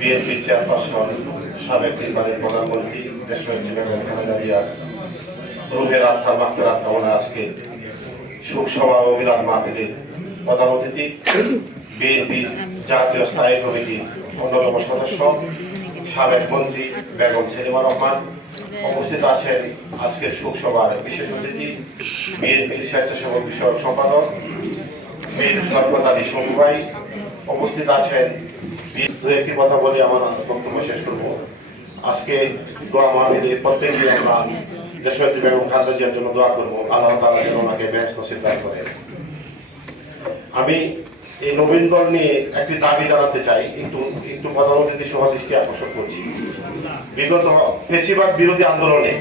BNP chairperson, সাবেক নির্বাচিত প্রধানমন্ত্রী দেশনেত্রী বেগম খালেদা জিয়ার রুহের আত্মার মাগফিরাত কামনায় আজকে শোকসভা ও মিলাদ মাহফিলের প্রধান অতিথি বিএনপি জাতীয় স্থায়ী কমিটির অন্যতম সদস্য সাবেক মন্ত্রী বেগম সেলিমা রহমান, উপস্থিত আছেন আজকের শোকসভার বিশেষ অতিথি বিএনপির স্বেচ্ছাসেবক বিষয়ক সম্পাদক বীর শওকত আলী শম্ভু ভাই, উপস্থিত আছেন। দু একটি কথা বলে আমার বক্তব্য শেষ করব। আজকে দোয়া মাহফিলে প্রত্যেকদিন আমরা দেশনেত্রী বেগম খালেদা জিয়ার জন্য দোয়া করবো, আল্লাহ তাআলা যেন ওনাকে বেহেশত নসিব দান করেন। আমি এই নবীন দল নিয়ে একটি দাবি জানাতে চাই, একটু প্রধান অতিথি সহ দৃষ্টি আকর্ষণ করছি। বিগত ফ্যাসিবাদ বিরোধী আন্দোলনে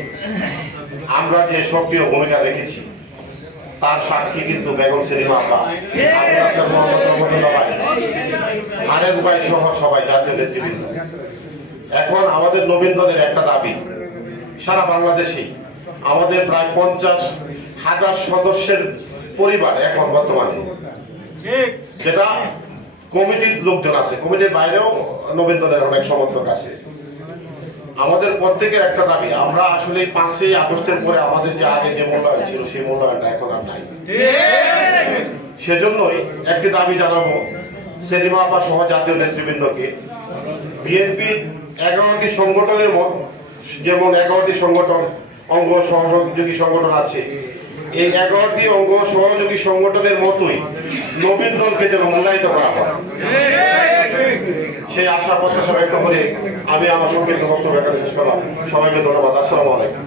আমরা যে সক্রিয় ভূমিকা রেখেছি তার সাক্ষী কিন্তু বেগম সেলিমা আপা, আরেজ ভাই সহ সবাই জাতীয় নেতৃবৃন্দ। এখন আমাদের নবীন দলের একটা দাবি, সারা বাংলাদেশে আমাদের প্রায় 50,000 সদস্যের পরিবার এখন বর্তমানে, যেটা কমিটির লোকজন আছে, কমিটির বাইরেও নবীন দলের অনেক সমর্থক আছে। আমাদের প্রত্যেকের একটা দাবি, আমরা আসলে 5ই আগস্টের পরে আমাদের যে আগে যে মূল্যায়ন ছিল সেই মূল্যায়নটা এখন আর নাই। সেজন্যই একটি দাবি জানাবো সেলিমা আপা সহ জাতীয় নেতৃবৃন্দকে, বিএনপির 11টি সংগঠনের যেমন 11টি সংগঠন অঙ্গ সহযোগী সংগঠন আছে, এই 11টি অঙ্গ সহযোগী সংগঠনের মতোই নবীন দলকে যেন মূল্যায়িত করা হয়, সেই আশা প্রত্যাশা ব্যক্ত করে আমি আমার সংক্ষিপ্ত বক্তব্য এখানে শেষ করলাম। সবাইকে ধন্যবাদ। আসসালামু আলাইকুম।